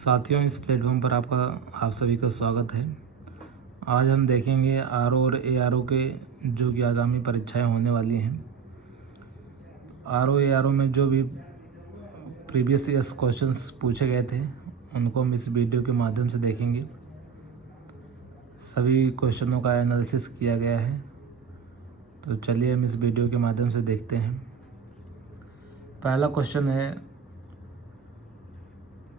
साथियों, इस प्लेटफॉर्म पर आप सभी का स्वागत है। आज हम देखेंगे आरओ और एआरओ के जो कि आगामी परीक्षाएं होने वाली हैं। आरओ एआरओ में जो भी प्रीवियस ईयर्स क्वेश्चंस पूछे गए थे उनको हम इस वीडियो के माध्यम से देखेंगे। सभी क्वेश्चनों का एनालिसिस किया गया है, तो चलिए हम इस वीडियो के माध्यम से देखते हैं। पहला क्वेश्चन है,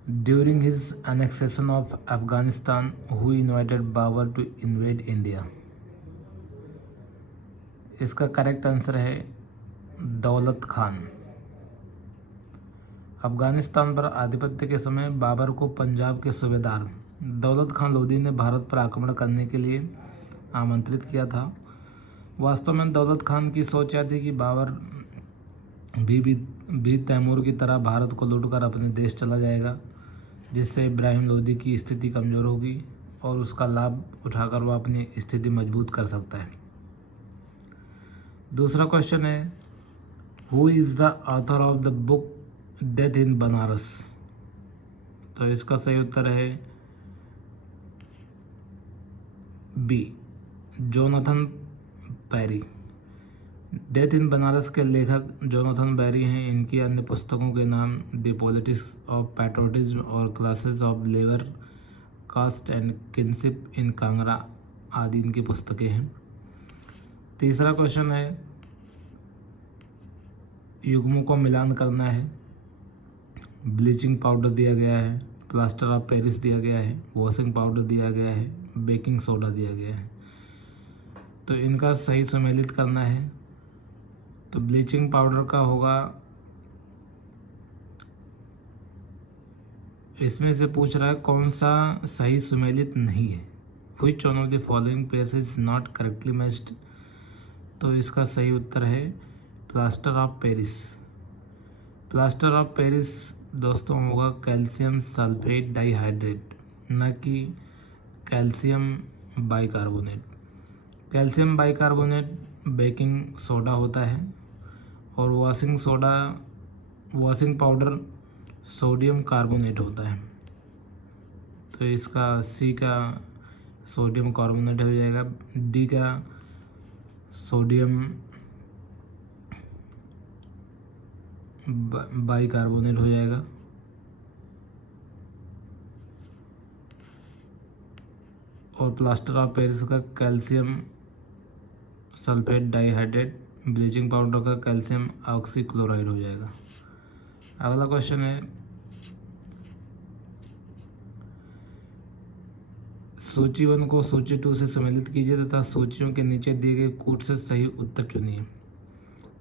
during his annexation of Afghanistan, who invited Babur to invade India? इसका करेक्ट आंसर है दौलत खान। अफगानिस्तान पर आधिपत्य के समय बाबर को पंजाब के सूबेदार दौलत खान लोधी ने भारत पर आक्रमण करने के लिए आमंत्रित किया था। वास्तव में दौलत खान की सोच यह थी कि बाबर भी तैमूर की तरह भारत को लूटकर अपने देश चला जाएगा, जिससे इब्राहिम लोदी की स्थिति कमज़ोर होगी और उसका लाभ उठाकर वह अपनी स्थिति मजबूत कर सकता है। दूसरा क्वेश्चन है, who is the author of the book Death in Banaras? तो इसका सही उत्तर है B, Jonathan Perry. Death in Banaras के लेखक जोनाथन बेरी हैं। इनकी अन्य पुस्तकों के नाम द पॉलिटिक्स ऑफ पैट्रोटिज्म और classes of labour, caste and kinship in Kangra आदि इनकी पुस्तकें हैं। तीसरा क्वेश्चन है, युग्मों को मिलान करना है। ब्लीचिंग पाउडर दिया गया है, प्लास्टर ऑफ पेरिस दिया गया है, वॉशिंग पाउडर दिया गया है, बेकिंग सोडा दिया गया है। तो इनका सही सम्मिलित करना है। तो ब्लीचिंग पाउडर का होगा, इसमें से पूछ रहा है कौन सा सही सुमेलित नहीं है। Which one of the following pairs is not correctly matched? तो इसका सही उत्तर है plaster of Paris. Plaster of Paris दोस्तों होगा कैल्शियम सल्फेट डाइहाइड्रेट, न कि calcium bicarbonate. Calcium bicarbonate baking soda होता है और वॉशिंग पाउडर सोडियम कार्बोनेट होता है। तो इसका सी का सोडियम कार्बोनेट हो जाएगा, डी का सोडियम बाइकार्बोनेट हो जाएगा। और प्लास्टर ऑफ पेरिस का calcium sulphate dihydrate, bleaching powder का कैल्शियम ऑक्सीक्लोराइड हो जाएगा। अगला क्वेश्चन है, सूची 1 को सूची 2 से सम्मिलित कीजिए तथा सूचियों के नीचे दिए गए कोड से सही उत्तर चुनिए।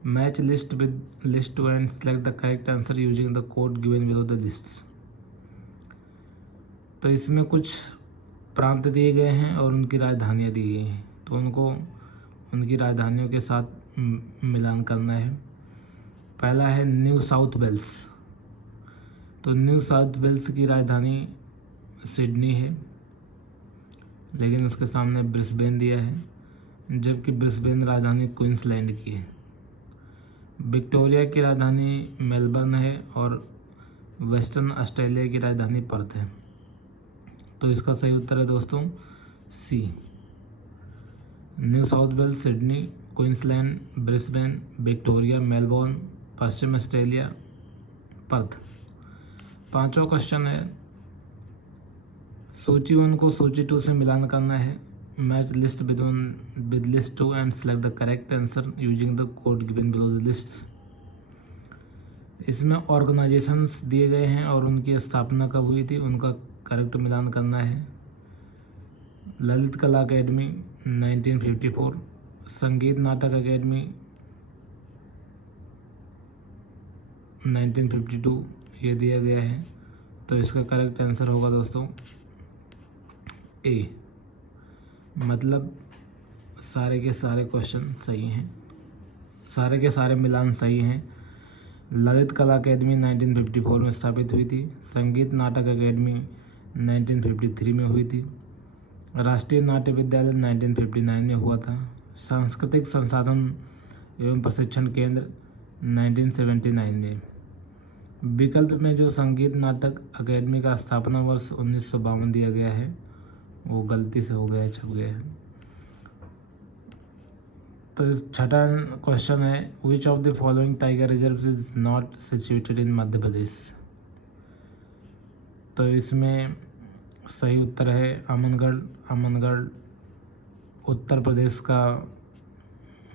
Match list with list 2 and select the correct answer using the code given below the lists. तो इसमें कुछ प्रांत दिए गए हैं और उनकी राजधानियाँ दी गई हैं, तो उनको उनकी राजधानियों के साथ मिलान करना है। पहला है न्यू साउथ वेल्स। तो न्यू साउथ वेल्स की राजधानी सिडनी है, लेकिन उसके सामने ब्रिस्बेन दिया है, जबकि ब्रिस्बेन राजधानी क्वींसलैंड की है। विक्टोरिया की राजधानी मेलबर्न है और वेस्टर्न ऑस्ट्रेलिया की राजधानी पर्थ है। तो इसका सही उत्तर है दोस्तों C, New South Wales, Sydney, Queensland, Brisbane, Victoria, Melbourne, पश्चिम ऑस्ट्रेलिया, पर्थ। पांचवा क्वेश्चन है, सूची 1 को सूची 2 से मिलान करना है। Match list with list 2 and select the correct answer using the code given below the list. इसमें ऑर्गेनाइजेशंस दिए गए हैं और उनकी स्थापना कब हुई थी, उनका करेक्ट मिलान करना है। ललित कला अकेडमी 1954, संगीत नाटक अकेडमी 1952 ये दिया गया है। तो इसका करेक्ट आंसर होगा दोस्तों ए, मतलब सारे के सारे क्वेश्चन सही हैं, सारे के सारे मिलान सही हैं। ललित कला अकेडमी 1954 में स्थापित हुई थी, संगीत नाटक अकेडमी 1953 में हुई थी, राष्ट्रीय नाट्य विद्यालय 1959 में हुआ था, सांस्कृतिक संसाधन एवं प्रशिक्षण केंद्र 1979 में, विकल्प में जो संगीत नाटक अकेडमी का स्थापना वर्ष 1952 दिया गया है वो गलती से हो गया है, छप गया है। तो छठा क्वेश्चन है, which of the following tiger reserve is not situated in Madhya Pradesh. तो इसमें सही उत्तर है अमनगढ़। अमनगढ़ उत्तर प्रदेश का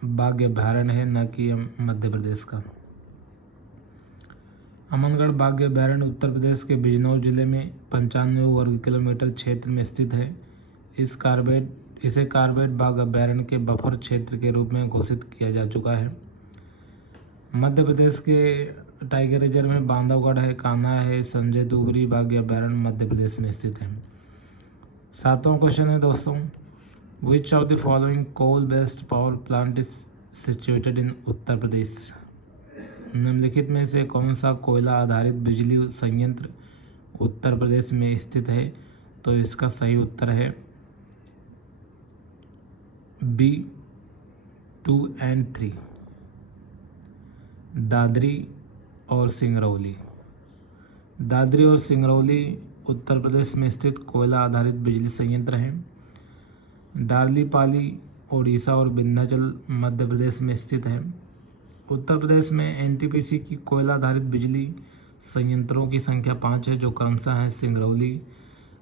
बाघ अभयारण्य है, न कि मध्य प्रदेश का। अमनगढ़ बाघ अभयारण्य उत्तर प्रदेश के बिजनौर जिले में 95 वर्ग किलोमीटर क्षेत्र में स्थित है। इसे कार्बेट बाघ अभयारण्य के बफर क्षेत्र के रूप में घोषित किया जा चुका है। मध्य प्रदेश के टाइगर रिजर्व में बांधवगढ़ है, कान्हा है, संजय दुबरी बाघ अभयारण्य मध्य प्रदेश में स्थित है। सातवां क्वेश्चन है दोस्तों, which of the following coal based power plant is situated in Uttar Pradesh. निम्नलिखित में से कौन सा कोयला आधारित बिजली संयंत्र उत्तर प्रदेश में स्थित है। तो इसका सही उत्तर है बी 2 और 3, दादरी और सिंगरौली। दादरी और सिंगरौली उत्तर प्रदेश में स्थित कोयला आधारित बिजली संयंत्र हैं। डार्लीपाली ओडिशा और विंध्याचल मध्य प्रदेश में स्थित है। उत्तर प्रदेश में एनटीपीसी की कोयला आधारित बिजली संयंत्रों की संख्या 5 है, जो क्रमशः हैं सिंगरौली,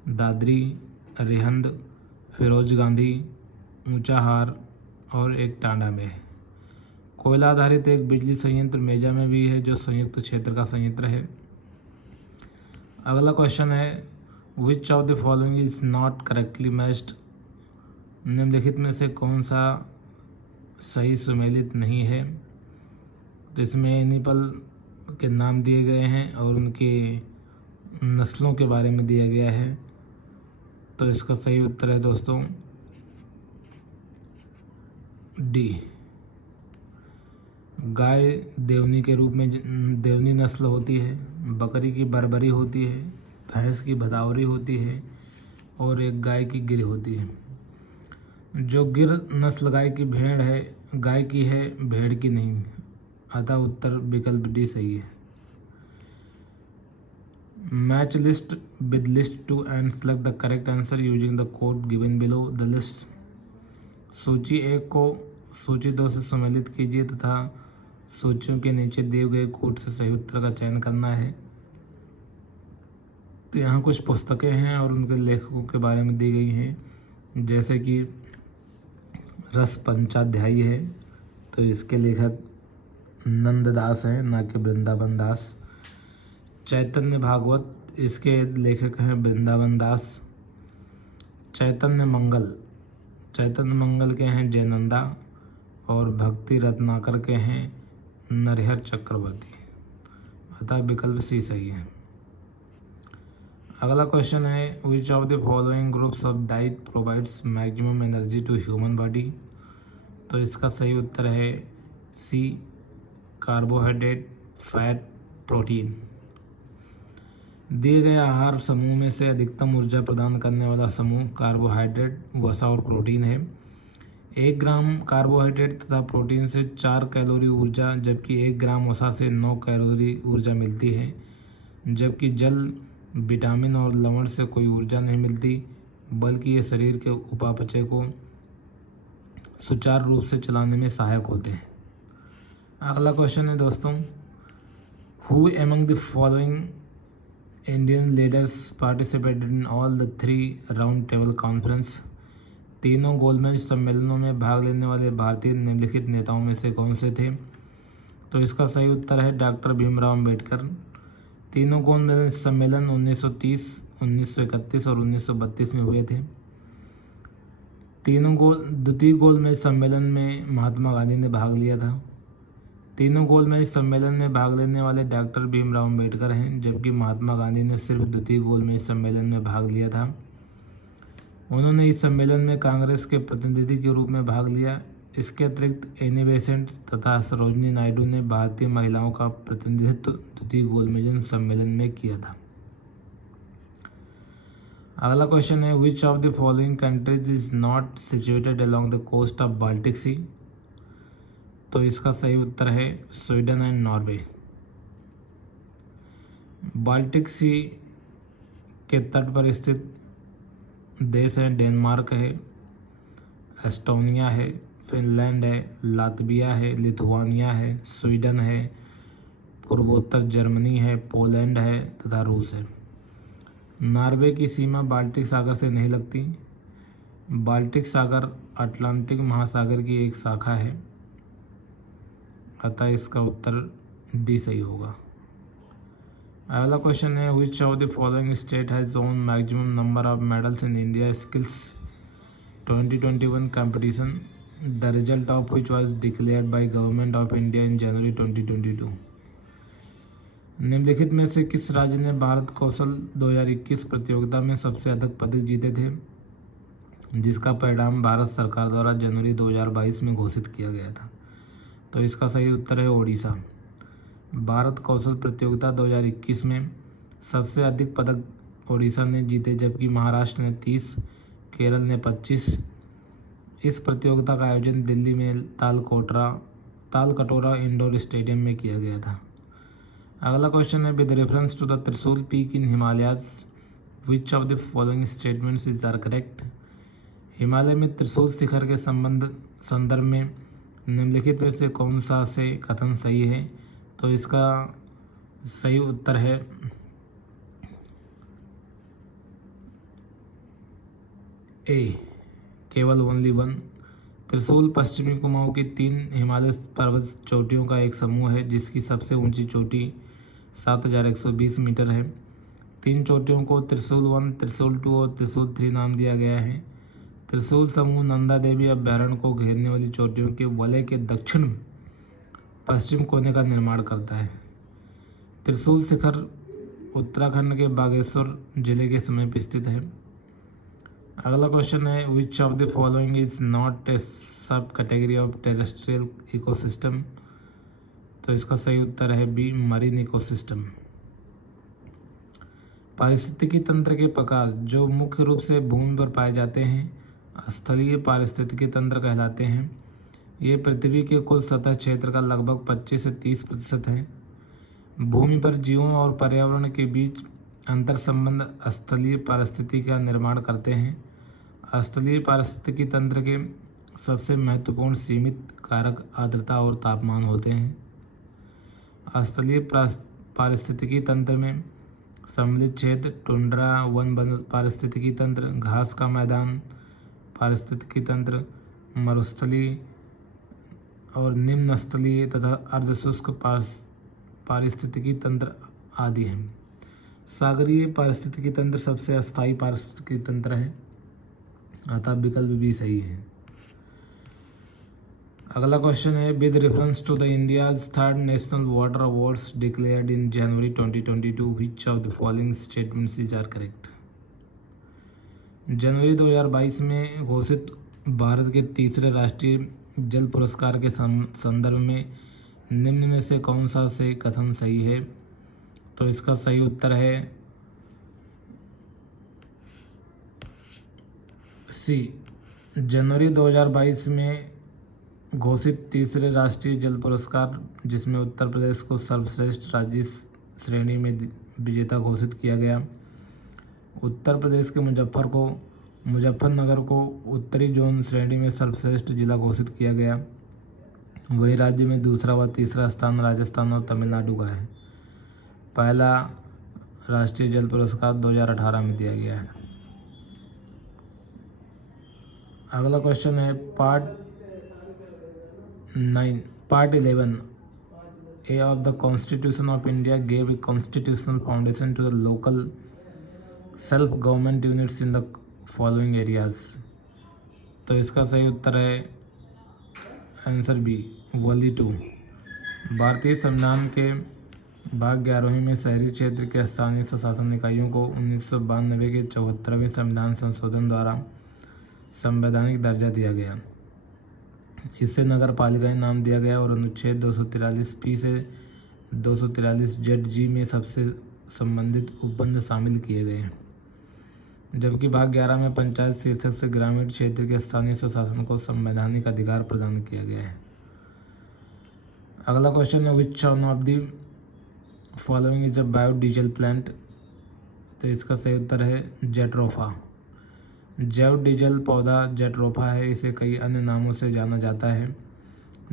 दादरी, रिहंद, फिरोज गांधी, ऊंचाहार और एक टांडा में है। कोयला आधारित एक बिजली संयंत्र मेजा में भी है, जो संयुक्त क्षेत्र का संयंत्र है। अगला क्वेश्चन है, which of the following is not correctly matched. निम्नलिखित में से कौन सा सही सुमेलित नहीं है। तो इसमें एनिमल के नाम दिए गए हैं और उनके नस्लों के बारे में दिया गया है। तो इसका सही उत्तर है दोस्तों डी, गाय देवनी के रूप में देवनी नस्ल होती है, बकरी की बरबरी होती है, भैंस की भदावरी होती है और एक गाय की गिर होती है। जो गिर नस्ल गाय की भेड़ है, गाय की है, भेड़ की नहीं। अतः उत्तर विकल्प डी सही है। Match list with list 2 and select the correct answer using the code given below the list. सूची 1 को सूची 2 से सम्मिलित कीजिए तथा सूचियों के नीचे दिए गए कोड से सही उत्तर का चयन करना है। तो यहाँ कुछ पुस्तकें हैं और उनके लेखकों के बारे में दी गई हैं, जैसे कि रस पंचाध्यायी है, तो इसके लेखक नंददास हैं, ना कि वृंदावन दास। चैतन्य भागवत, इसके लेखक हैं वृंदावन दास। चैतन्य मंगल के हैं जयनंदा और भक्ति रत्नाकर के हैं नरहर चक्रवर्ती। अतः विकल्प सी सही है। अगला क्वेश्चन है, which of the following groups of diet provides maximum energy to human body. तो इसका सही उत्तर है सी, कार्बोहाइड्रेट, फैट, प्रोटीन। दिए गए आहार समूह में से अधिकतम ऊर्जा प्रदान करने वाला समूह कार्बोहाइड्रेट, वसा और प्रोटीन है। 1 ग्राम कार्बोहाइड्रेट तथा प्रोटीन से 4 कैलोरी ऊर्जा, जबकि 1 ग्राम वसा से 9 कैलोरी ऊर्जा मिलती है। जबकि जल, विटामिन और लवण से कोई ऊर्जा नहीं मिलती, बल्कि ये शरीर के उपापचय को सुचारू रूप से चलाने में सहायक होते हैं। अगला क्वेश्चन है दोस्तों, who among the following Indian leaders participated in all the 3 round table conference. तीनों गोलमेज सम्मेलनों में भाग लेने वाले भारतीय निम्नलिखित नेताओं में से कौन से थे। तो इसका सही उत्तर है डॉक्टर भीमराव अम्बेडकर। तीनों गोलमेज सम्मेलन 1930, 1931 और 1932 में हुए थे। द्वितीय गोलमेज सम्मेलन में महात्मा गांधी ने भाग लिया था। तीनों गोलमेज सम्मेलन में भाग लेने वाले डॉक्टर भीमराव अम्बेडकर हैं, जबकि महात्मा गांधी ने सिर्फ द्वितीय गोलमेज सम्मेलन में भाग लिया था। उन्होंने इस सम्मेलन में कांग्रेस के प्रतिनिधि के रूप में भाग लिया। इसके अतिरिक्त एनी बेसेंट तथा सरोजिनी नायडू ने भारतीय महिलाओं का प्रतिनिधित्व द्वितीय गोलमेज सम्मेलन में किया था। अगला क्वेश्चन है, which of the following countries is not situated along the coast of Baltic Sea. तो इसका सही उत्तर है Sweden and Norway. Baltic Sea के तट पर स्थित देश हैं डेनमार्क है, एस्टोनिया है, फिनलैंड है, लातविया है, लिथुआनिया है, स्वीडन है, पूर्वोत्तर जर्मनी है, पोलैंड है तथा रूस है। नॉर्वे की सीमा बाल्टिक सागर से नहीं लगती। बाल्टिक सागर अटलांटिक महासागर की एक शाखा है, अतः इसका उत्तर डी सही होगा। अगला क्वेश्चन है which of the following state has own maximum number of medals in India skills 2021 competition, the result of which was declared by Government of India in January 2022। निम्नलिखित में से किस राज्य ने भारत कौशल 2021 प्रतियोगिता में सबसे अधिक पदक जीते थे, जिसका परिणाम भारत सरकार द्वारा जनवरी 2022 में घोषित किया गया था? तो इसका सही उत्तर है ओडिशा। भारत कौशल प्रतियोगिता 2021 में सबसे अधिक पदक ओडिशा ने जीते, जबकि महाराष्ट्र ने 30, केरल ने 25। इस प्रतियोगिता का आयोजन दिल्ली में तालकटोरा इंडोर स्टेडियम में किया गया था। अगला क्वेश्चन है with reference to the Trishul peak in Himalayas which of the following statements is are correct. Himalaya में त्रिशूल शिखर के संदर्भ में निम्नलिखित में से कौन सा से कथन सही है? तो इसका सही उत्तर है ए, केवल ओनली वन। त्रिशूल पश्चिमी कुमाऊं की 3 हिमालय पर्वत चोटियों का एक समूह है, जिसकी सबसे ऊंची चोटी 7120 मीटर है। 3 चोटियों को त्रिशूल 1, त्रिशूल 2 और त्रिशूल 3 नाम दिया गया है। त्रिशूल समूह नंदा देवी अभ्यारण्य को घेरने वाली चोटियों के वलय के दक्षिण पश्चिम कोने का निर्माण करता है। त्रिशूल शिखर उत्तराखंड के बागेश्वर जिले के समीप स्थित है। अगला क्वेश्चन है which of the following is not a सब कैटेगरी ऑफ टेरेस्ट्रियल इकोसिस्टम। तो इसका सही उत्तर है बी, मरीन इकोसिस्टम। पारिस्थितिकी तंत्र के प्रकार जो मुख्य रूप से भूमि पर पाए जाते हैं स्थलीय पारिस्थितिकी तंत्र कहलाते हैं। ये पृथ्वी के कुल सतह क्षेत्र का लगभग 25 से 30% है। भूमि पर जीवों और पर्यावरण के बीच अंतर संबंध स्थलीय पारिस्थितिकी का निर्माण करते हैं। स्थलीय पारिस्थितिकी तंत्र के सबसे महत्वपूर्ण सीमित कारक आर्द्रता और तापमान होते हैं। स्थलीय पारिस्थितिकी तंत्र में सम्मिलित क्षेत्र, टुंड्रा, वन पारिस्थितिकी तंत्र, घास का मैदान पारिस्थितिकी तंत्र, मरुस्थलीय और निम्न स्थलीय तथा अर्धशुष्क पारिस्थितिकी तंत्र आदि हैं। सागरीय पारिस्थितिकी तंत्र सबसे अस्थायी पारिस्थितिकी तंत्र है, अतः विकल्प भी सही है। अगला क्वेश्चन है with reference to the India's 3rd national water awards declared in January 2022 which of the following statements is are correct. जनवरी 2022 में घोषित भारत के तीसरे राष्ट्रीय जल पुरस्कार के संदर्भ में निम्न में से कौन सा से कथन सही है? तो इसका सही उत्तर है सी, जनवरी 2022 में घोषित तीसरे राष्ट्रीय जल पुरस्कार, जिसमें उत्तर प्रदेश को सर्वश्रेष्ठ राज्य श्रेणी में विजेता घोषित किया गया। उत्तर प्रदेश के मुजफ्फरनगर को उत्तरी जोन श्रेणी में सर्वश्रेष्ठ जिला घोषित किया गया। वही राज्य में दूसरा व तीसरा स्थान राजस्थान और तमिलनाडु का है। पहला राष्ट्रीय जल पुरस्कार 2018 में दिया गया है। अगला क्वेश्चन है part 11 A of the constitution of India gave a constitutional foundation to the local self government units in the following areas. तो इसका सही उत्तर है आंसर बी, वॉली 2। भारतीय संविधान के भाग 11वें में शहरी क्षेत्र के स्थानीय स्वशासन इकाइयों को 1992 के 74वें संविधान संशोधन द्वारा संवैधानिक दर्जा दिया गया। इससे नगर पालिकाएं नाम दिया गया और अनुच्छेद 243 से 243 ZG में सबसे संबंधित उपबंध शामिल किए गए, जबकि भाग 11 में पंचायत शीर्षक से ग्रामीण क्षेत्र के स्थानीय स्वशासन को संवैधानिक अधिकार प्रदान किया गया है। अगला क्वेश्चन है विच one of the following is a biodiesel plant? तो इसका सही उत्तर है जेट्रोफा। जैव डीजल पौधा जेट्रोफा है। इसे कई अन्य नामों से जाना जाता है,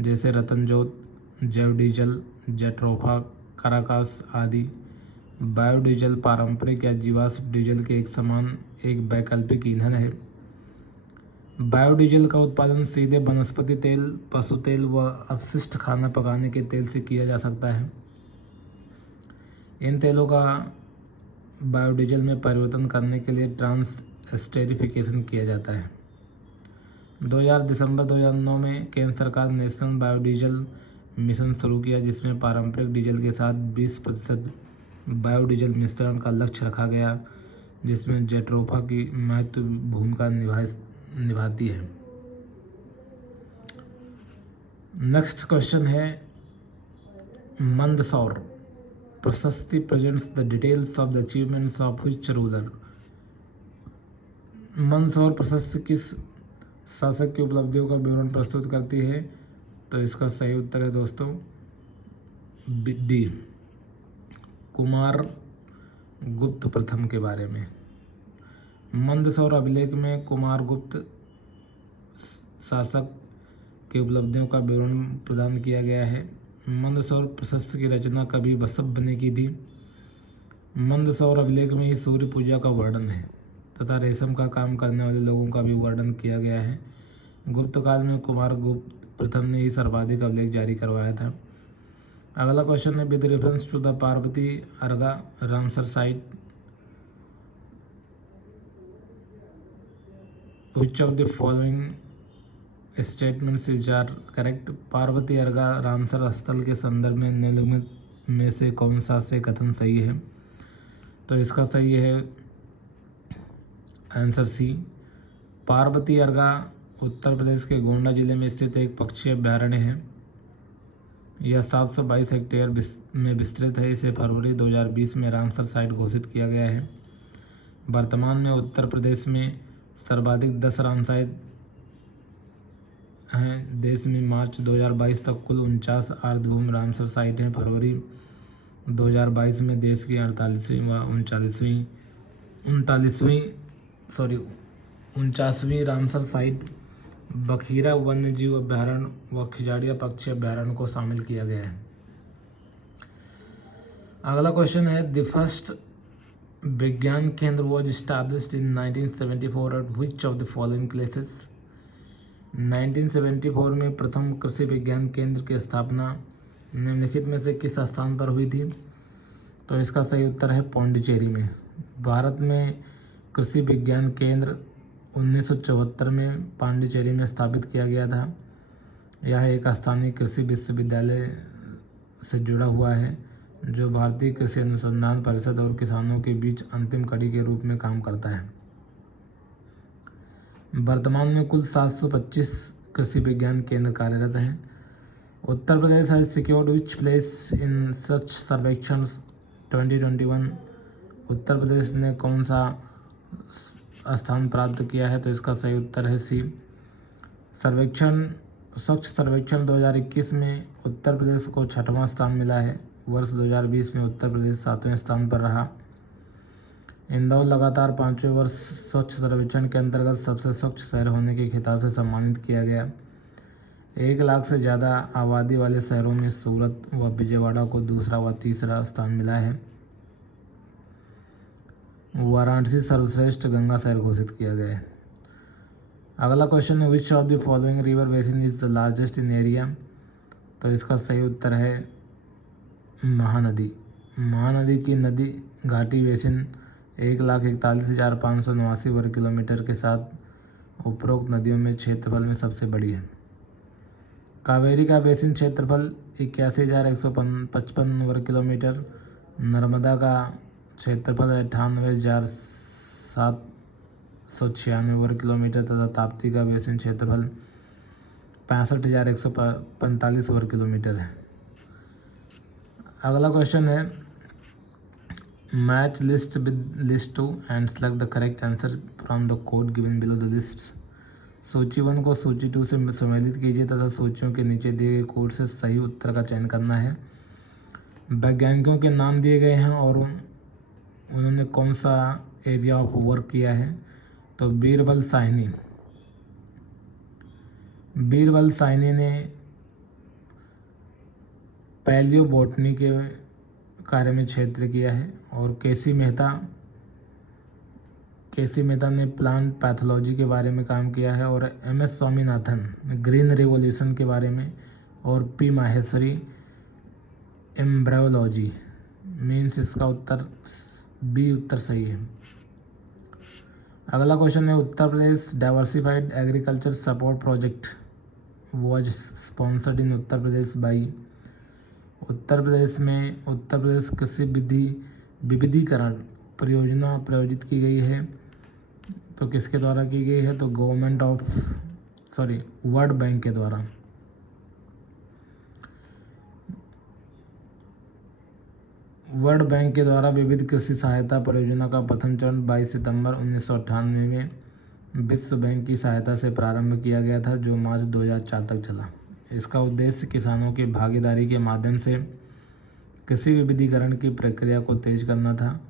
जैसे रतनजोत, जैव डीजल, जेट्रोफा, काराकास आदि। बायोडीजल पारंपरिक या जीवाश्म डीजल के एक समान एक वैकल्पिक ईंधन है। बायोडीजल का उत्पादन सीधे वनस्पति तेल, पशु तेल व अपशिष्ट खाना पकाने के तेल से किया जा सकता है। इन तेलों का बायोडीजल में परिवर्तन करने के लिए ट्रांसस्टेरिफिकेशन किया जाता है। दिसंबर 2009 में केंद्र सरकार ने नेशनल बायोडीजल मिशन शुरू किया, जिसमें पारंपरिक डीजल के साथ 20% बायोडीजल मिश्रण का लक्ष्य रखा गया, जिसमें जेट्रोफा की महत्वपूर्ण भूमिका निभाती है। नेक्स्ट क्वेश्चन है, मंदसौर प्रशस्ति presents the details of the achievements of which ruler? Mandsaur प्रशस्ति किस शासक की उपलब्धियों का विवरण प्रस्तुत करती है? तो इसका सही उत्तर है दोस्तों डी, कुमार गुप्त प्रथम के बारे में। मंदसौर अभिलेख में कुमार गुप्त शासक की उपलब्धियों का विवरण प्रदान किया गया है। मंदसौर प्रशस्ति की रचना कभी बसव ने की थी। मंदसौर अभिलेख में ही सूर्य पूजा का वर्णन है तथा रेशम का काम करने वाले लोगों का भी वर्णन किया गया है। गुप्त काल में कुमार गुप्त प्रथम ने ही सर्वाधिक अभिलेख जारी करवाया था। अगला क्वेश्चन है, with reference to the Parvati Arga Ramsar site which of the following statements is are correct? Parvati Arga Ramsar स्थल के संदर्भ में निम्नलिखित में से कौन सा से कथन सही है? तो इसका सही है आंसर सी। पार्वती अर्गा उत्तर प्रदेश के गोंडा जिले में स्थित एक पक्षी अभ्यारण्य है। यह 722 हेक्टेयर में विस्तृत है। इसे फरवरी 2020 में रामसर साइट घोषित किया गया है। वर्तमान में उत्तर प्रदेश में सर्वाधिक 10 राम साइट हैं। देश में मार्च 2022 तक कुल 49 आर्द्रभूमि रामसर साइट हैं। फरवरी 2022 में देश की 48वीं व 49वीं रामसर साइट बखीरा वन्यजीव अभ्यारण्य व खिजाड़िया पक्षी अभ्यारण्य को शामिल किया गया है। अगला क्वेश्चन है, द फर्स्ट विज्ञान केंद्र was established in 1974 at which of the following places? 1974 में प्रथम कृषि विज्ञान केंद्र की स्थापना निम्नलिखित में से किस स्थान पर हुई थी? तो इसका सही उत्तर है पौंडीचेरी में। भारत में कृषि विज्ञान केंद्र 1974 में पांडिचेरी में स्थापित किया गया था। यह एक स्थानीय कृषि विश्वविद्यालय से जुड़ा हुआ है, जो भारतीय कृषि अनुसंधान परिषद और किसानों के बीच अंतिम कड़ी के रूप में काम करता है। वर्तमान में कुल 725 कृषि विज्ञान केंद्र कार्यरत हैं। Uttar Pradesh has secured which place in Swachh Survekshan 2021? Uttar Pradesh ने कौन सा स्थान प्राप्त किया है? तो इसका सही उत्तर है सी। स्वच्छ सर्वेक्षण 2021 में उत्तर प्रदेश को 6वां स्थान मिला है। वर्ष 2020 में उत्तर प्रदेश 7वें स्थान पर रहा। इंदौर लगातार 5वें वर्ष स्वच्छ सर्वेक्षण के अंतर्गत सबसे स्वच्छ शहर होने के खिताब से सम्मानित किया गया। 1 लाख से ज़्यादा आबादी वाले शहरों में सूरत व विजयवाड़ा को दूसरा व तीसरा स्थान मिला है। वाराणसी सर्वश्रेष्ठ गंगा शहर घोषित किया गया है। अगला क्वेश्चन है, which of the following river basin is the largest in area? तो इसका सही उत्तर है महानदी। महानदी की नदी घाटी बेसिन 1,41,579 वर्ग किलोमीटर के साथ उपरोक्त नदियों में क्षेत्रफल में सबसे बड़ी है। कावेरी का बेसिन क्षेत्रफल 81,155 वर्ग किलोमीटर, नर्मदा का क्षेत्रफल 98,796 वर्ग किलोमीटर तथा ताप्ती का बेसिन क्षेत्रफल 65,145 वर्ग किलोमीटर है। अगला क्वेश्चन है, match list with list 2 and select the correct answer from the code given below the lists. सूची 1 को सूची 2 से सम्मिलित कीजिए तथा सूचियों के नीचे दिए गए कोड से सही उत्तर का चयन करना है। वैज्ञानिकों के नाम दिए गए हैं और उन्होंने कौन सा एरिया ऑफ वर्क किया है, तो बीरबल साहनी। बीरबल साहनी ने पैलियो बॉटनी के कार्य में क्षेत्र किया है। और केसी मेहता ने प्लांट पैथोलॉजी के बारे में काम किया है। और MS स्वामीनाथन ग्रीन रिवॉल्यूशन के बारे में। और P माहेश्वरी एम्ब्रायोलॉजी। मीन्स इसका उत्तर बी उत्तर सही है। अगला क्वेश्चन है, Uttar Pradesh diversified agriculture support project was sponsored in Uttar Pradesh by. Uttar Pradesh कृषि विविधीकरण परियोजना प्रायोजित की गई है, तो किसके द्वारा की गई है, तो वर्ल्ड बैंक के द्वारा। वर्ल्ड बैंक के द्वारा विविध कृषि सहायता परियोजना का प्रथम चरण 22 सितंबर 1998 में विश्व बैंक की सहायता से प्रारंभ किया गया था, जो मार्च 2004 तक चला। इसका उद्देश्य किसानों की भागीदारी के माध्यम से कृषि विविधीकरण की प्रक्रिया को तेज करना था।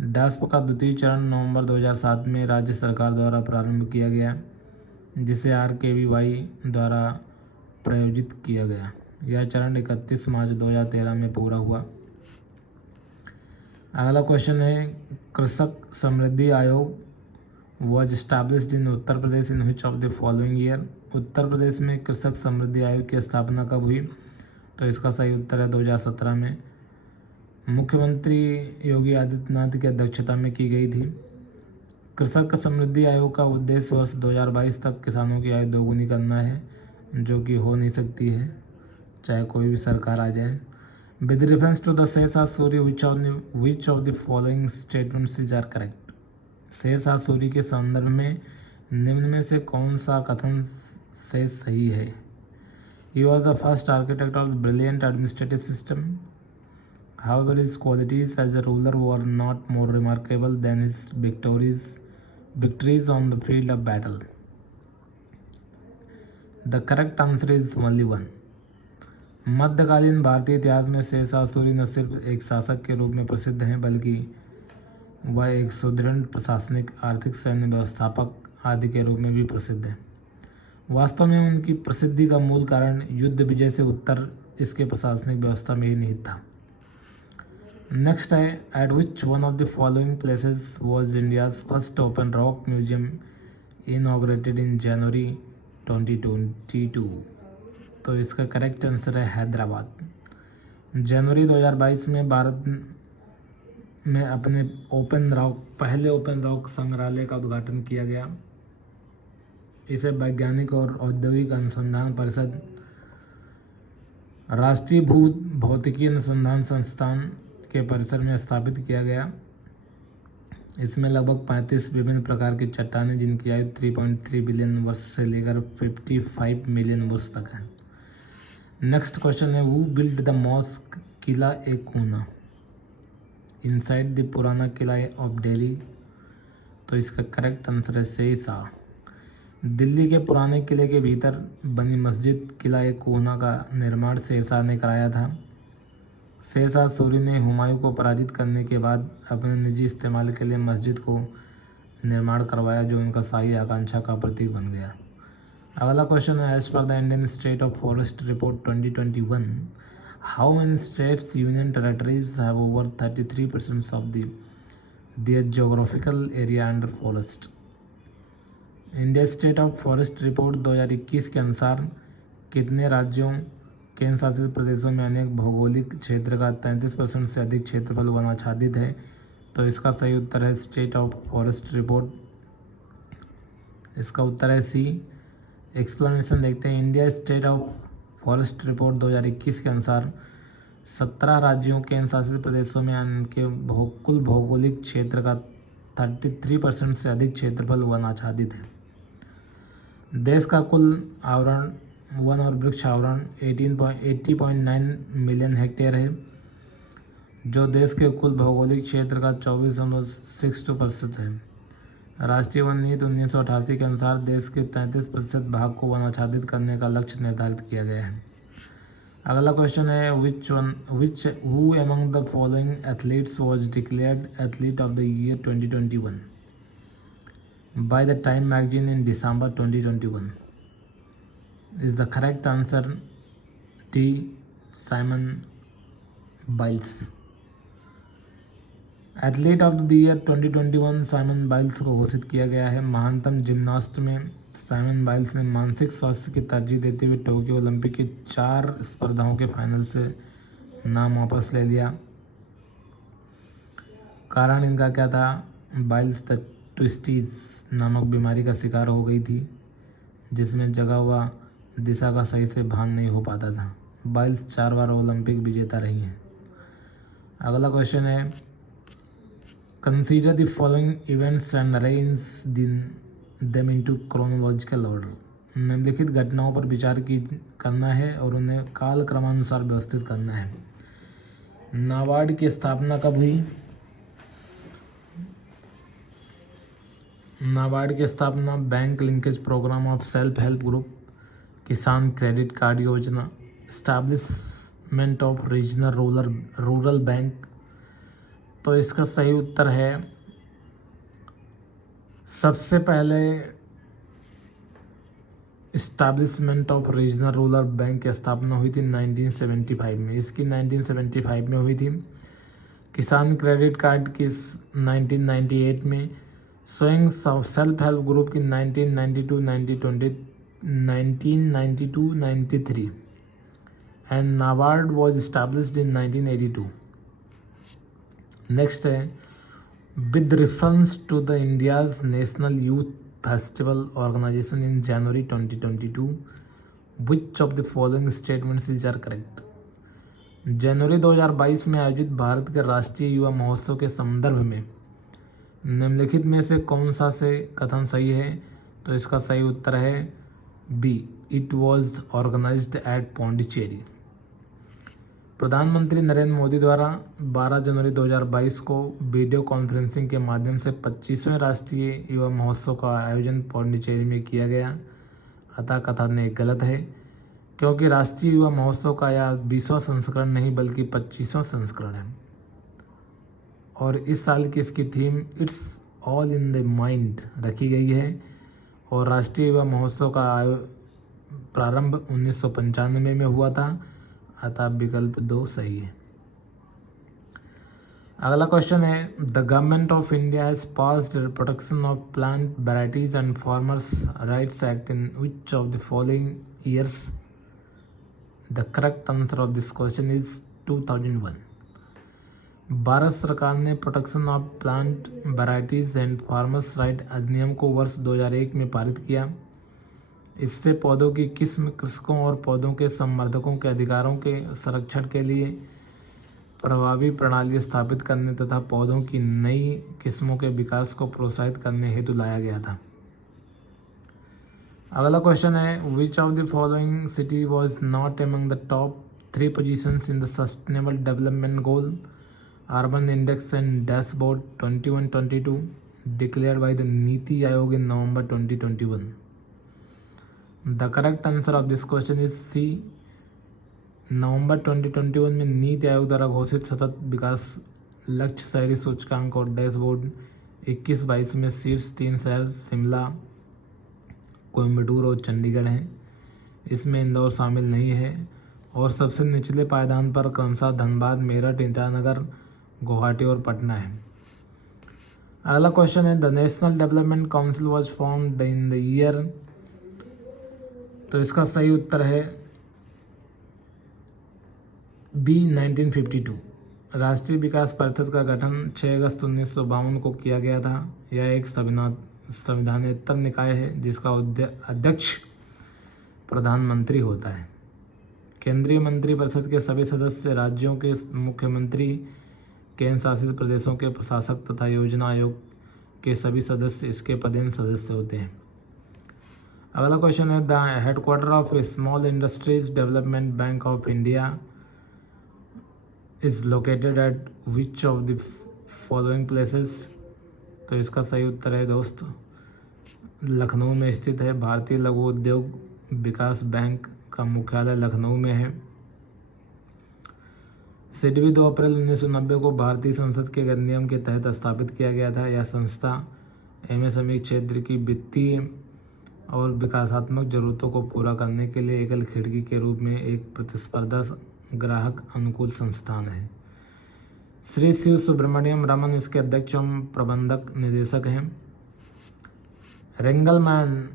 डास्प का द्वितीय चरण नवंबर 2007 में राज्य सरकार द्वारा प्रारंभ किया गया, जिसे RKVY द्वारा प्रायोजित किया गया। यह चरण 31 मार्च 2013 में पूरा हुआ। अगला क्वेश्चन है, Krishak Samriddhi Aayog was established in Uttar Pradesh in which of the following year. Uttar Pradesh में कृषक समृद्धि आयोग की स्थापना कब हुई, तो इसका सही उत्तर है 2017 में। मुख्यमंत्री योगी आदित्यनाथ की अध्यक्षता में की गई थी। कृषक समृद्धि आयोग का उद्देश्य वर्ष 2022 तक किसानों की आय दोगुनी करना है, जो कि हो नहीं सकती है चाहे कोई भी सरकार आ जाए। With reference to the Sher Shah Suri which of the following statements is are correct. Sher Shah Suri के संदर्भ में निम्न में से कौन सा कथन से सही है। He was the first architect of brilliant administrative system. However, his qualities as a ruler were not more remarkable than his victories on the field of battle. The correct answer is only one. मध्यकालीन भारतीय इतिहास में शेरशाह सूरी न सिर्फ एक शासक के रूप में प्रसिद्ध हैं, बल्कि वह एक सुदृढ़ प्रशासनिक, आर्थिक, सैन्य व्यवस्थापक आदि के रूप में भी प्रसिद्ध हैं। वास्तव में उनकी प्रसिद्धि का मूल कारण युद्ध विजय से उत्तर इसके प्रशासनिक व्यवस्था में ही निहित था। नेक्स्ट है, at which one of the following places was India's first open rock museum inaugurated in January 2022। तो इसका करेक्ट आंसर है हैदराबाद। जनवरी 2022 में भारत में अपने पहले ओपन रॉक संग्रहालय का उद्घाटन किया गया। इसे वैज्ञानिक और औद्योगिक अनुसंधान परिषद, राष्ट्रीय भौतिकी अनुसंधान संस्थान के परिसर में स्थापित किया गया। इसमें लगभग 35 विभिन्न प्रकार की चट्टानें, जिनकी आयु 3.3 बिलियन वर्ष से लेकर 55 मिलियन वर्ष तक है। नेक्स्ट क्वेश्चन है, हु बिल्ड द मॉस्क किला ए कूना इनसाइड द पुराना किला ऑफ दिल्ली। तो इसका करेक्ट आंसर है शेरशाह। दिल्ली के पुराने किले के भीतर बनी मस्जिद किला ए कूना का निर्माण शेरशाह ने कराया था। शेरशाह सूरी ने हुमायूं को पराजित करने के बाद अपने निजी इस्तेमाल के लिए मस्जिद को निर्माण करवाया, जो उनका शाही आकांक्षा का प्रतीक बन गया। अगला क्वेश्चन है, as per the Indian state of forest report 2021, how many states union territories have over 33% of their geographical area under forest. India state of forest report 2021 के अनुसार कितने राज्यों, केंद्र शासित प्रदेशों में अनेक भौगोलिक क्षेत्र का 33% से अधिक क्षेत्रफल वनाच्छादित है। तो इसका सही उत्तर है स्टेट ऑफ फॉरेस्ट रिपोर्ट। इसका उत्तर है सी। एक्सप्लेनेशन देखते हैं। India state of forest report 2021 के अनुसार 17 राज्यों, केंद्र शासित प्रदेशों में उनके कुल भौगोलिक क्षेत्र का 33% से अधिक क्षेत्रफल वनाच्छादित है। देश का कुल आवरण वन और वृक्ष आवरण 80.9 मिलियन हेक्टेयर है, जो देश के कुल भौगोलिक क्षेत्र का 24.62% है। राष्ट्रीय वन नीति 1988 के अनुसार देश के 33% भाग को वनाच्छादित करने का लक्ष्य निर्धारित किया गया है। अगला क्वेश्चन है which who among the following athletes was declared athlete of the year 2021 by the time magazine in December 2021? Is the correct answer D, Simon Biles. Athlete of the year 2021 Simon Biles को घोषित किया गया है। महानतम gymnast में Simon Biles ने मानसिक स्वास्थ्य की तरजीह देते हुए टोक्यो ओलंपिक की 4 स्पर्धाओं के फाइनल से नाम वापस ले लिया। कारण इनका क्या था? बाइल्स द ट्विस्टीज नामक बीमारी का शिकार हो गई थी, जिसमें जगा हुआ दिशा का सही से भान नहीं हो पाता था। बाइल्स 4 बार ओलंपिक विजेता रही हैं। अगला क्वेश्चन है consider the following events and arrange them into chronological order. निम्नलिखित घटनाओं पर विचार करना है और उन्हें काल क्रमानुसार व्यवस्थित करना है। नाबार्ड की स्थापना कब हुई? नाबार्ड की स्थापना bank linkage programme of self help group, Kisan credit card योजना, establishment of regional rural bank. तो इसका सही उत्तर है सबसे पहले establishment of regional rural bank की स्थापना हुई थी 1975 में। इसकी 1975 में हुई थी। किसान क्रेडिट कार्ड की 1998 में। स्वयं सेल्फ हेल्प ग्रुप की 1992-93 and NABARD was established in 1982। Next है with reference to the India's national youth festival organisation in January 2022 which of the following statements is are correct. जनवरी 2022 में आयोजित भारत के राष्ट्रीय युवा महोत्सव के संदर्भ में निम्नलिखित में से कौन सा से कथन सही है? तो इसका सही उत्तर है B, it was organised at Pondicherry. प्रधानमंत्री नरेंद्र मोदी द्वारा 12 जनवरी 2022 को वीडियो कॉन्फ्रेंसिंग के माध्यम से 25वें राष्ट्रीय युवा महोत्सव का आयोजन पौंडीचेरी में किया गया। अतः कथन एक गलत है, क्योंकि राष्ट्रीय युवा महोत्सव का यह 20वां संस्करण नहीं बल्कि 25वां संस्करण है और इस साल की इसकी theme it's all in the mind रखी गई है और राष्ट्रीय युवा महोत्सव का प्रारंभ 1995 में हुआ था। अतः विकल्प 2 सही है। अगला क्वेश्चन है the government of India has passed protection of plant varieties and farmers rights act in which of the following years. The correct answer of this question is 2001। Bharat सरकार ने protection of plant varieties and farmers right अधिनियम को वर्ष 2001 में पारित किया। इससे पौधों की किस्म, कृषकों और पौधों के संवर्धकों के अधिकारों के संरक्षण के लिए प्रभावी प्रणाली स्थापित करने तथा पौधों की नई किस्मों के विकास को प्रोत्साहित करने हेतु लाया गया था। अगला क्वेश्चन है which of the following city was not among the top 3 positions in the sustainable development goal urban index and dashboard 21-22 declared by the NITI Aayog in November 2021। The correct answer of this question is C. नवंबर 2021 में नीति आयोग द्वारा घोषित सतत विकास लक्ष्य शहरी सूचकांक और dashboard 21-22 में शीर्ष 3 शहर शिमला, कोयम्बटूर और चंडीगढ़ हैं। इसमें इंदौर शामिल नहीं है और सबसे निचले पायदान पर क्रमशः धनबाद, मेरठ, ईटानगर, गुवाहाटी और पटना है। अगला क्वेश्चन है the national development council was formed in the year. तो इसका सही उत्तर है बी 1952। राष्ट्रीय विकास परिषद का गठन 6 अगस्त 1952 को किया गया था। यह एक संविधानेतर निकाय है जिसका अध्यक्ष प्रधानमंत्री होता है। केंद्रीय मंत्रिपरिषद के सभी सदस्य राज्यों के मुख्यमंत्री, केंद्र शासित प्रदेशों के प्रशासक तथा योजना आयोग के सभी सदस्य इसके पदेन सदस्य होते हैं। अगला क्वेश्चन है the headquarter of small industries development bank of India is located at which of the following places. तो इसका सही उत्तर है दोस्त लखनऊ में स्थित है। भारतीय लघु उद्योग विकास बैंक का मुख्यालय लखनऊ में है। सिडबी 2 अप्रैल 1990 को भारतीय संसद के अधिनियम के तहत स्थापित किया गया था। यह संस्था एमएसएमई क्षेत्र की वित्तीय और विकासात्मक जरूरतों को पूरा करने के लिए एकल खिड़की के रूप में एक प्रतिस्पर्धा ग्राहक अनुकूल संस्थान है। श्री शिव सुब्रमण्यम रमन इसके अध्यक्ष एवं प्रबंधक निदेशक हैं। रिंगलमैन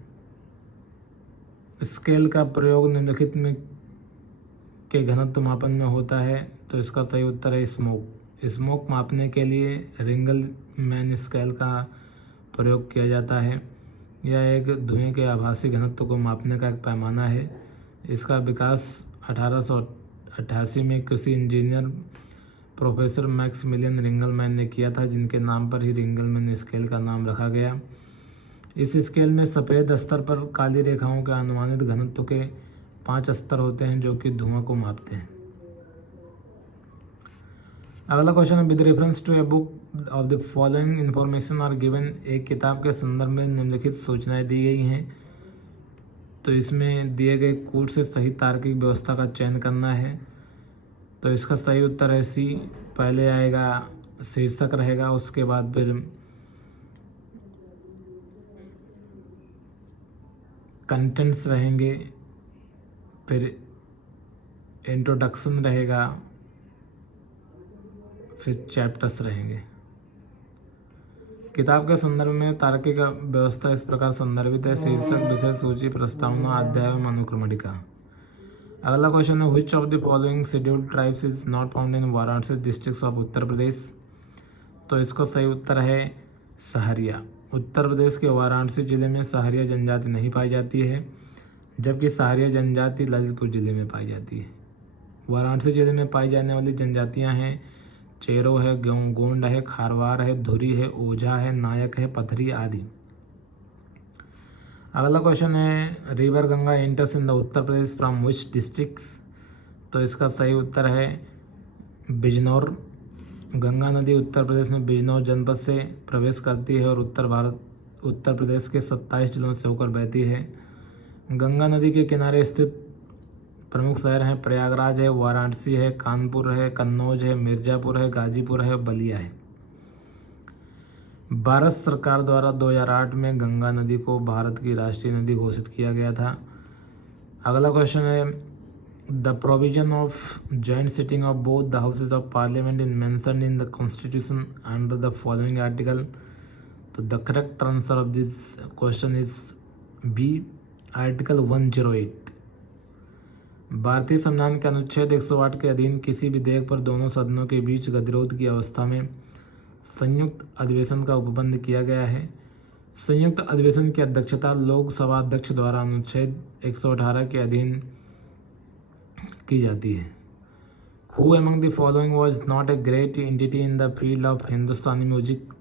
स्केल का प्रयोग निम्नलिखित में के घनत्व मापन में होता है, तो इसका सही उत्तर है स्मोक। स्मोक मापने के लिए रिंगलमैन स्केल का प्रयोग किया जाता है। यह एक धुएं के आभासी घनत्व को मापने का एक पैमाना है। इसका विकास 1888 में कृषि इंजीनियर प्रोफेसर मैक्समिलियन रिंगलमैन ने किया था, जिनके नाम पर ही रिंगलमैन स्केल का नाम रखा गया। इस स्केल में सफ़ेद स्तर पर काली रेखाओं के अनुमानित घनत्व के 5 स्तर होते हैं जो कि धुआं को मापते हैं। अगला क्वेश्चन है, with reference to a book of the following information are given. एक किताब के संदर्भ में निम्नलिखित सूचनाएं दी गई हैं, तो इसमें दिए गए कूट से सही तार्किक व्यवस्था का चयन करना है। तो इसका सही उत्तर है सी। पहले आएगा शीर्षक रहेगा, उसके बाद फिर कंटेंट्स रहेंगे, फिर इंट्रोडक्शन रहेगा, फिर चैप्टर्स रहेंगे। किताब के संदर्भ में तार्किक व्यवस्था इस प्रकार संदर्भित है: शीर्षक, विषय सूची, प्रस्तावना, अध्याय एवं अनुक्रमणिका। अगला क्वेश्चन है, which of the following scheduled tribes is not found in Varanasi district of Uttar Pradesh. तो इसका सही उत्तर है सहरिया। उत्तर प्रदेश के वाराणसी जिले में सहरिया जनजाति नहीं पाई जाती है, जबकि सहरिया जनजाति ललितपुर जिले में पाई जाती है। वाराणसी जिले में पाई जाने वाली जनजातियां हैं चेरो है, गोंड है, खारवार है, धुरी है, ओझा है, नायक है, पथरी आदि। अगला क्वेश्चन है, river Ganga enters in the Uttar Pradesh from which districts. तो इसका सही उत्तर है बिजनौर। गंगा नदी उत्तर प्रदेश में बिजनौर जनपद से प्रवेश करती है और उत्तर प्रदेश के 27 जिलों से होकर बहती है। गंगा नदी के किनारे स्थित प्रमुख शहर हैं प्रयागराज है, वाराणसी है, कानपुर है, कन्नौज है, मिर्ज़ापुर है, गाजीपुर है, बलिया है। भारत सरकार द्वारा 2008 में गंगा नदी को भारत की राष्ट्रीय नदी घोषित किया गया था। अगला क्वेश्चन है, the provision of joint sitting of both the houses of parliament in mentioned in the constitution under the following article. तो the correct answer of this question is B, article 108। भारतीय संविधान के अनुच्छेद 108 के अधीन किसी विधेयक पर दोनों सदनों के बीच गतिरोध की अवस्था में संयुक्त अधिवेशन का उपबंध किया गया है। संयुक्त अधिवेशन की अध्यक्षता लोकसभा अध्यक्ष द्वारा अनुच्छेद 118 के अधीन की जाती है। Who among the following was not a great entity in the field of Hindustani music.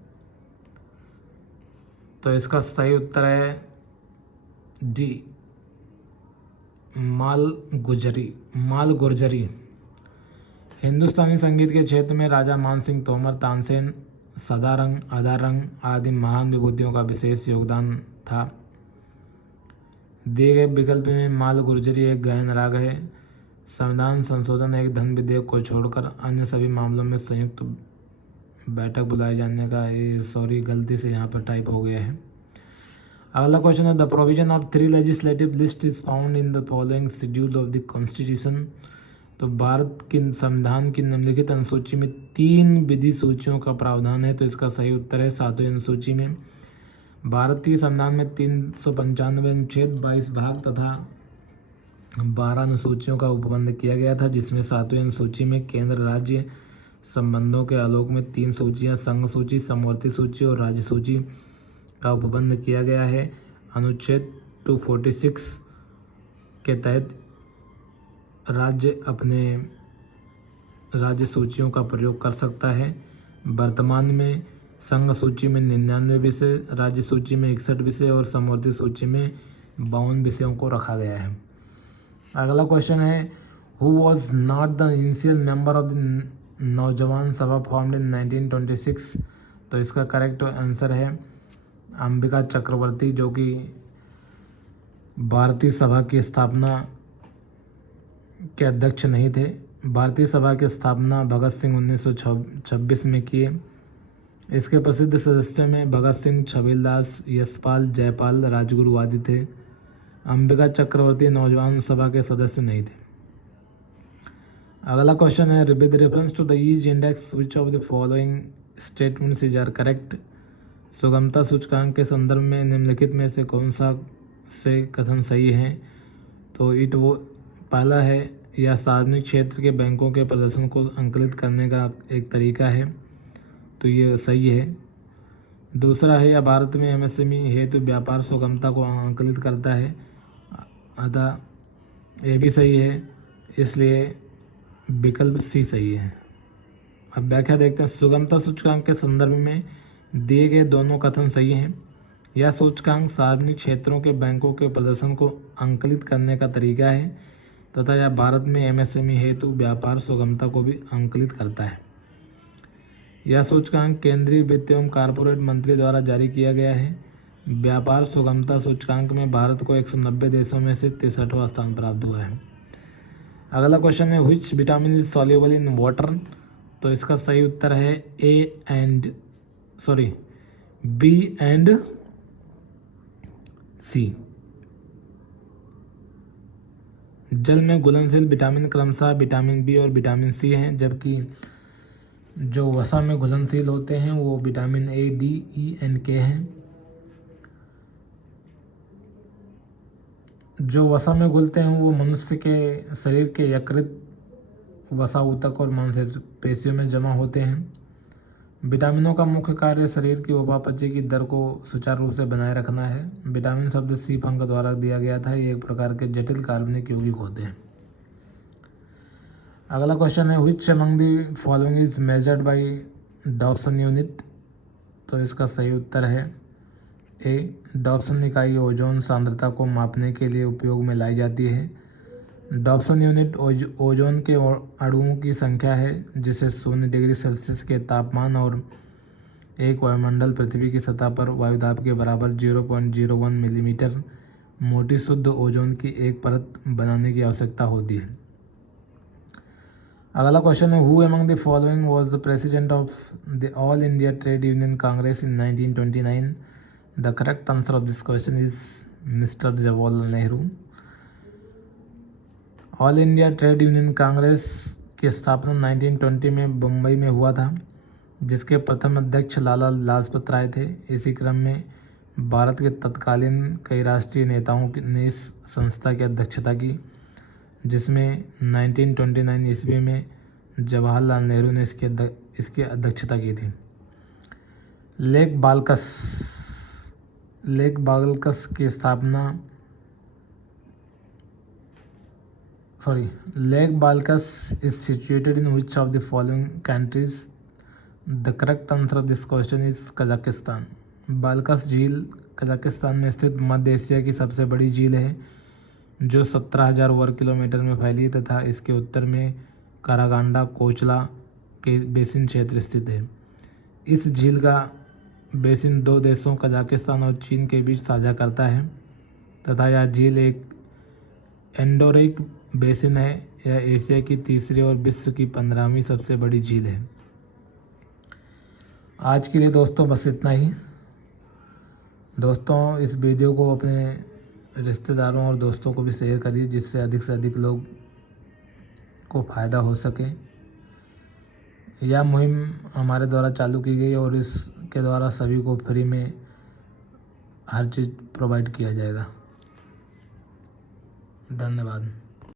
तो इसका सही उत्तर है डी, माल गुर्जरी। हिंदुस्तानी संगीत के क्षेत्र में राजा मान सिंह तोमर, तानसेन, सदारंग, अदारंग आदि महान विभूतियों का विशेष योगदान था। दिए गए विकल्प में माल गुर्जरी एक गहन राग है। संविधान संशोधन एक धन विधेयक को छोड़कर अन्य सभी मामलों में संयुक्त बैठक बुलाए जाने का, ये गलती से यहाँ पर टाइप हो गया है। अगला क्वेश्चन है, the provision of 3 legislative list is found in the following schedule of the constitution. तो भारत के संविधान की निम्नलिखित अनुसूची में 3 विधि सूचियों का प्रावधान है। तो इसका सही उत्तर है 7वीं अनुसूची में। भारतीय संविधान में 395 अनुच्छेद, 22 भाग तथा 12 अनुसूचियों का उपबंध किया गया था, जिसमें 7वीं अनुसूची में केंद्र राज्य संबंधों के आलोक में 3 सूचियां, संघ सूची, समवर्ती सूची और राज्य सूची का उपबंध किया गया है। अनुच्छेद 246 के तहत राज्य अपने राज्य सूचियों का प्रयोग कर सकता है। वर्तमान में संघ सूची में 99 विषय, राज्य सूची में 61 विषय और समवर्ती सूची में 52 विषयों को रखा गया है। अगला क्वेश्चन है, who was not the initial member of the नौजवान सभा फॉर्म्ड इन 1926। तो इसका करेक्ट आंसर है अंबिका चक्रवर्ती, जो कि भारतीय सभा की स्थापना के अध्यक्ष नहीं थे, भारतीय सभा की स्थापना भगत सिंह 1926 में किए। इसके प्रसिद्ध सदस्यों में भगत सिंह, छबीलदास, यशपाल, जयपाल, राजगुरु आदि थे। अंबिका चक्रवर्ती नौजवान सभा के सदस्य नहीं थे। अगला क्वेश्चन है, with reference to the ease index which of the following statements is are correct. सुगमता सूचकांक के संदर्भ में निम्नलिखित में से कौन सा से कथन सही है। तो वो पहला है, यह सार्वजनिक क्षेत्र के बैंकों के प्रदर्शन को अंकलित करने का एक तरीका है, तो ये सही है। दूसरा है, यह भारत में एमएसएमई हेतु व्यापार सुगमता को अंकलित करता है, अतः ये भी सही है, इसलिए विकल्प सी सही है। अब व्याख्या देखते हैं। सुगमता सूचकांक के संदर्भ में दिए गए दोनों कथन सही हैं। यह सूचकांक सार्वजनिक क्षेत्रों के बैंकों के प्रदर्शन को अंकलित करने का तरीका है तथा यह भारत में एमएसएमई हेतु व्यापार सुगमता को भी अंकलित करता है। यह सूचकांक केंद्रीय वित्त एवं कारपोरेट मंत्री द्वारा जारी किया गया है। व्यापार सुगमता सूचकांक में भारत को 190 देशों में से 63वां स्थान प्राप्त हुआ है। अगला क्वेश्चन है, which vitamin is soluble in water. तो इसका सही उत्तर है बी एंड सी। जल में घुलनशील विटामिन क्रमशः विटामिन बी और विटामिन सी हैं, जबकि जो वसा में घुलनशील होते हैं वो vitamin A, D, E, N, K हैं। जो वसा में घुलते हैं वो मनुष्य के शरीर के यकृत, वसा ऊतक और मांसपेशियों में जमा होते हैं। विटामिनों का मुख्य कार्य शरीर की उपापचय की दर को सुचारू रूप से बनाए रखना है। विटामिन शब्द सी फंक द्वारा दिया गया था। ये एक प्रकार के जटिल कार्बनिक यौगिक होते हैं। अगला क्वेश्चन है, which among the following is measured by Dobson unit. तो इसका सही उत्तर है ए। डॉप्सन इकाई ओजोन सांद्रता को मापने के लिए उपयोग में लाई जाती है। डॉप्सन यूनिट ओजोन के अणुओं की संख्या है, जिसे 0 डिग्री सेल्सियस के तापमान और एक वायुमंडल पृथ्वी की सतह पर वायुदाब के बराबर 0.01 मिलीमीटर मोटी शुद्ध ओजोन की एक परत बनाने की आवश्यकता होती है। अगला क्वेश्चन है, who among the following was the president of the all India trade union Congress in 1929। The correct answer of this question is mister Jawaharlal Nehru. All India trade union Congress की स्थापना 1920 में मुंबई में हुआ था, जिसके प्रथम अध्यक्ष लाला लाजपत राय थे। इसी क्रम में भारत के तत्कालीन कई राष्ट्रीय नेताओं ने इस संस्था की अध्यक्षता की, जिसमें 1929 ईस्वी में जवाहरलाल नेहरू ने इसकी अध्यक्षता की थी। लेक बालकस की स्थापना Lake Balkans is situated in which of the following countries? The correct answer of this question is Kazakhstan. Balkhash झील कजाकिस्तान में स्थित मध्य एशिया की सबसे बड़ी झील है, जो 17,000 वर्ग किलोमीटर में फैली है तथा इसके उत्तर में कारागांडा कोचला के बेसिन क्षेत्र स्थित है। इस झील का बेसिन दो देशों कजाकिस्तान और चीन के बीच साझा करता है तथा यह झील एक एंडोरिक बेसिन है। यह एशिया की तीसरी और विश्व की 15वीं सबसे बड़ी झील है। आज के लिए दोस्तों बस इतना ही। दोस्तों, इस वीडियो को अपने रिश्तेदारों और दोस्तों को भी शेयर करिए, जिससे अधिक से अधिक लोग को फ़ायदा हो सके। यह मुहिम हमारे द्वारा चालू की गई और इसके द्वारा सभी को फ्री में हर चीज़ प्रोवाइड किया जाएगा। धन्यवाद।